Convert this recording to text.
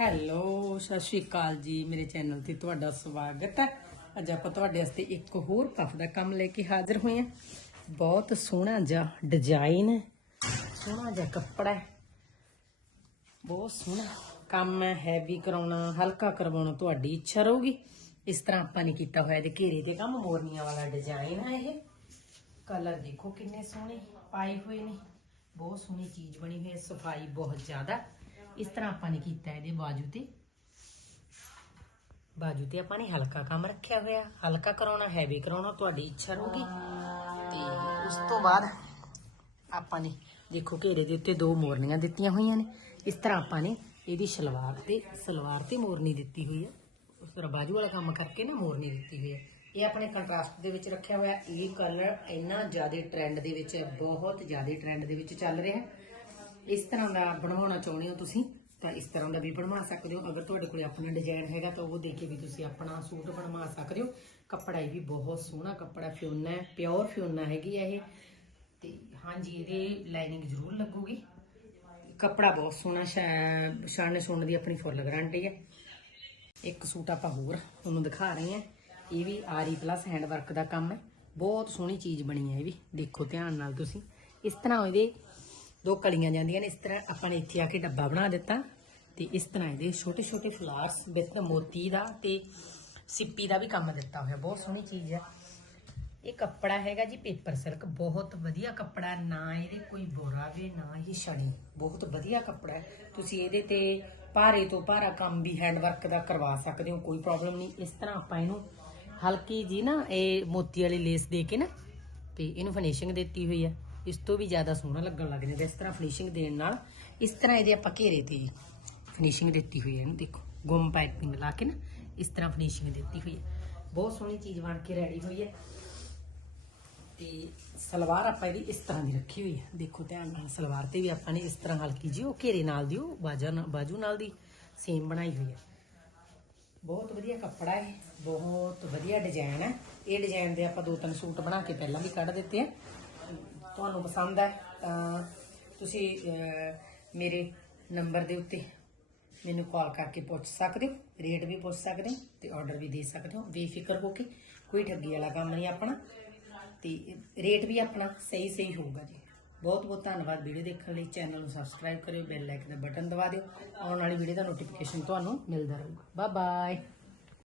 Hello, ਸਤਿ ਸ਼੍ਰੀ ਅਕਾਲ ਜੀ। ਮੇਰੇ ਚੈਨਲ ਤੇ ਤੁਹਾਡਾ ਸਵਾਗਤ ਹੈ। ਅੱਜ ਆਪਾਂ ਤੁਹਾਡੇ ਵਾਸਤੇ ਇੱਕ ਹੋਰ ਪਫ ਦਾ ਕੰਮ ਲੈ ਕੇ ਹਾਜ਼ਰ ਹੋਏ ਹਾਂ। ਬਹੁਤ ਸੋਹਣਾ ਜਿਹਾ ਡਿਜ਼ਾਈਨ ਹੈ। ਸੋਹਣਾ ਜਿਹਾ ਕੱਪੜਾ ਹੈ। ਬਹੁਤ ਸੋਹਣਾ ਕੰਮ ਹੈ ਹੈਵੀ ਕਰਾਉਣਾ, ਹਲਕਾ ਕਰਵਾਉਣਾ ਤੁਹਾਡੀ ਇੱਛਾ ਰਹੂਗੀ। ਇਸ ਤਰ੍ਹਾਂ ਆਪਾਂ ਨੇ ਕੀਤਾ ਹੋਇਆ ਇਹਦੇ ਘੇਰੇ ਤੇ ਕੰਮ, ਮੋਰਨੀਆਂ ਵਾਲਾ ਡਿਜ਼ਾਈਨ ਹੈ ਇਹ। ਕਲਰ ਦੇਖੋ ਕਿੰਨੇ ਸੋਹਣੇ ਪਾਏ ਹੋਏ ਨੇ। ਬਹੁਤ ਸੋਹਣੀ ਚੀਜ਼ ਬਣੀ ਹੋਈ ਹੈ, ਸਫ਼ਾਈ ਬਹੁਤ ਜ਼ਿਆਦਾ। ਇਸ ਤਰ੍ਹਾਂ ਆਪਾਂ ਨੇ ਕੀਤਾ ਇਹਦੇ ਬਾਜੂ ਤੇ। ਬਾਜੂ ਤੇ ਆਪਾਂ ਨੇ ਹਲਕਾ ਕੰਮ ਰੱਖਿਆ ਹੋਇਆ। ਹਲਕਾ ਕਰਾਉਣਾ ਹੈਵੀ ਕਰਾਉਣਾ ਤੁਹਾਡੀ ਇੱਛਾ ਰਹੂਗੀ। ਤੇ ਉਸ ਤੋਂ ਬਾਅਦ ਆਪਾਂ ਨੇ ਦੇਖੋ ਘੇਰੇ ਦੇ ਉੱਤੇ ਦੋ ਮੋਰਨੀਆਂ ਦਿੱਤੀਆਂ ਹੋਈਆਂ ਨੇ। ਇਸ ਤਰ੍ਹਾਂ ਆਪਾਂ ਨੇ ਇਹਦੀ ਸਲਵਾਰ ਤੇ ਸਲਵਾਰ ਤੇ ਮੋਰਨੀ ਦਿੱਤੀ ਹੋਈ ਹੈ ਉਸ ਤਰ੍ਹਾਂ ਬਾਜੂ ਵਾਲਾ ਕੰਮ ਕਰਕੇ ਨਾ ਮੋਰਨੀ ਦਿੱਤੀ ਹੋਈ ਹੈ ਇਹ ਆਪਣੇ ਕੰਟਰਾਸਟ ਦੇ ਵਿੱਚ ਰੱਖਿਆ ਹੋਇਆ। ਇਹ ਕਲਰ ਇੰਨਾ ਜ਼ਿਆਦਾ ਟ੍ਰੈਂਡ ਦੇ ਵਿੱਚ ਹੈ, ਬਹੁਤ ਜ਼ਿਆਦਾ ਟ੍ਰੈਂਡ ਦੇ ਵਿੱਚ ਚੱਲ ਰਿਹਾ। ਹੈ ਇਸ ਤਰ੍ਹਾਂ ਦਾ ਬਣਵਾਉਣਾ ਚਾਹੁੰਦੇ ਹੋ ਤੁਸੀਂ, ਤਾਂ ਇਸ ਤਰ੍ਹਾਂ ਦਾ ਵੀ ਬਣਵਾ ਸਕਦੇ ਹੋ। ਅਗਰ ਤੁਹਾਡੇ ਕੋਲ ਆਪਣਾ ਡਿਜ਼ਾਈਨ ਹੈਗਾ ਤਾਂ ਉਹ ਦੇ ਕੇ ਵੀ ਤੁਸੀਂ ਆਪਣਾ ਸੂਟ ਬਣਵਾ ਸਕਦੇ ਹੋ। ਕੱਪੜਾ ਇਹ ਵੀ ਬਹੁਤ ਸੋਹਣਾ ਕੱਪੜਾ ਫਿਓਨਾ ਹੈ ਪਿਓਰ ਫਿਓਨਾ ਹੈਗੀ ਹੈ ਇਹ। ਤੇ ਹਾਂਜੀ, ਇਹਦੇ ਲਾਈਨਿੰਗ ਜ਼ਰੂਰ ਲੱਗੂਗੀ। ਕੱਪੜਾ ਬਹੁਤ ਸੋਹਣਾ, ਸ਼ਾ- ਛਾਣੇ ਸੁਣਨ ਦੀ ਆਪਣੀ ਫੁੱਲ ਗਾਰੰਟੀ ਹੈ। ਇੱਕ ਸੂਟ ਆਪਾਂ ਹੋਰ ਤੁਹਾਨੂੰ ਦਿਖਾ ਰਹੇ ਹਾਂ। ਇਹ ਵੀ ਆਰੀ ਪਲੱਸ ਹੈਂਡ ਵਰਕ ਦਾ ਕੰਮ ਹੈ। ਬਹੁਤ ਸੋਹਣੀ ਚੀਜ਼ ਬਣੀ ਹੈ ਇਹ ਵੀ। ਦੇਖੋ ਧਿਆਨ ਨਾਲ ਤੁਸੀਂ। ਇਸ ਤਰ੍ਹਾਂ ਇਹਦੇ ਦੋ ਕਲੀਆਂ ਜਾਂਦੀਆਂ ਨੇ, ਇਸ ਤਰ੍ਹਾਂ ਆਪਾਂ ਨੇ ਇੱਥੇ ਆ ਕੇ ਡੱਬਾ ਬਣਾ ਦਿੱਤਾ ਤੇ ਇਸ ਤਰ੍ਹਾਂ ਇਹਦੇ ਛੋਟੇ ਛੋਟੇ ਫਲਾਰਸ ਵਿੱਚ ਮੋਤੀ ਦਾ ਤੇ ਸਿੱਪੀ ਦਾ ਵੀ ਕੰਮ ਦਿੱਤਾ ਹੋਇਆ, ਬਹੁਤ ਸੋਹਣੀ ਚੀਜ਼ ਆ। ਇਹ ਕੱਪੜਾ ਹੈਗਾ ਜੀ ਪੇਪਰ ਸਿਲਕ ਬਹੁਤ ਵਧੀਆ ਕੱਪੜਾ ਨਾ ਇਹਦੇ ਕੋਈ ਬੋਰਾ ਵੀ, ਨਾ ਇਹ ਛਣੀ ਬਹੁਤ ਵਧੀਆ ਕੱਪੜਾ ਹੈ। ਤੁਸੀਂ ਇਹਦੇ ਤੇ ਭਾਰੇ ਤੋਂ ਭਾਰਾ ਕੰਮ ਵੀ ਹੈਂਡ ਵਰਕ ਦਾ ਕਰਵਾ ਸਕਦੇ ਹੋ, ਕੋਈ ਪ੍ਰੋਬਲਮ ਨਹੀਂ। ਇਸ ਤਰ੍ਹਾਂ ਆਪਾਂ ਇਹਨੂੰ ਹਲਕੀ ਜੀ ਨਾ, ਇਹ ਮੋਤੀ ਵਾਲੀ ਲੇਸ ਦੇ ਕੇ ਨਾ, ਤੇ ਇਹਨੂੰ ਫਿਨਿਸ਼ਿੰਗ ਦਿੱਤੀ ਹੋਈ ਹੈ ਇਸ ਤੋਂ ਵੀ ਜ਼ਿਆਦਾ ਸੋਹਣਾ ਲੱਗਣ ਲੱਗ ਜਾਂਦਾ ਇਸ ਤਰ੍ਹਾਂ ਫਿਨਿਸ਼ਿੰਗ ਦੇਣ ਨਾਲ। ਇਸ ਤਰ੍ਹਾਂ ਇਹਦੇ ਆਪਾਂ ਘੇਰੇ ਤੇ ਫਿਨਿਸ਼ਿੰਗ ਦਿੱਤੀ ਹੋਈ ਹੈ ਇਹਨੂੰ ਦੇਖੋ, ਗੁੰਮ ਪਾਈਪਿੰਗ ਲਾ ਕੇ ਨਾ, ਇਸ ਤਰ੍ਹਾਂ ਫਿਨਿਸ਼ਿੰਗ ਦਿੱਤੀ ਹੋਈ ਹੈ। ਬਹੁਤ ਸੋਹਣੀ ਚੀਜ਼ ਬਣ ਕੇ ਰੈਡੀ ਹੋਈ ਹੈ। ਤੇ ਸਲਵਾਰ ਆਪਾਂ ਇਹਦੀ ਇਸ ਤਰ੍ਹਾਂ ਦੀ ਰੱਖੀ ਹੋਈ ਹੈ। ਦੇਖੋ ਧਿਆਨ ਨਾਲ, ਸਲਵਾਰ ਤੇ ਵੀ ਆਪਾਂ ਨੇ ਇਸ ਤਰ੍ਹਾਂ ਹਲਕੀ ਜੀ ਉਹ ਘੇਰੇ ਨਾਲ ਦੀ, ਉਹ ਬਾਜਾ ਨਾਲ ਬਾਜੂ ਨਾਲ ਦੀ ਸੇਮ ਬਣਾਈ ਹੋਈ ਹੈ। ਬਹੁਤ ਵਧੀਆ ਕੱਪੜਾ ਹੈ ਬਹੁਤ ਵਧੀਆ ਡਿਜ਼ਾਈਨ ਹੈ। ਇਹ ਡਿਜ਼ਾਈਨ ਦੇ ਆਪਾਂ ਦੋ ਤਿੰਨ ਸੂਟ ਬਣਾ ਕੇ ਪਹਿਲਾਂ ਵੀ ਕੱਢ ਦਿੱਤੇ ਆ। ਤੁਹਾਨੂੰ ਪਸੰਦ ਹੈ, ਤਾਂ ਤੁਸੀਂ ਮੇਰੇ ਨੰਬਰ ਦੇ ਉੱਤੇ ਮੈਨੂੰ ਕਾਲ ਕਰਕੇ ਪੁੱਛ ਸਕਦੇ ਹੋ, ਰੇਟ ਵੀ ਪੁੱਛ ਸਕਦੇ ਹੋ ਤੇ ਆਰਡਰ ਵੀ ਦੇ ਸਕਦੇ ਹੋ। ਬੇਫਿਕਰ ਹੋ ਕੇ ਕੋਈ ਠੱਗੀ ਵਾਲਾ ਕੰਮ ਨਹੀਂ ਆਪਣਾ ਤੇ ਰੇਟ ਵੀ ਆਪਣਾ ਸਹੀ ਸਹੀ ਹੋਊਗਾ ਜੀ। ਬਹੁਤ ਬਹੁਤ ਧੰਨਵਾਦ ਵੀਡੀਓ ਦੇਖਣ ਲਈ। ਚੈਨਲ ਨੂੰ ਸਬਸਕ੍ਰਾਈਬ ਕਰਿਓ ਬੈਲ ਆਈਕਨ ਦਾ ਬਟਨ ਦਬਾ ਦਿਓ। ਆਉਣ ਵਾਲੀ ਵੀਡੀਓ ਦਾ ਨੋਟੀਫਿਕੇਸ਼ਨ ਤੁਹਾਨੂੰ ਮਿਲਦਾ ਰਹੂਗਾ। Bye bye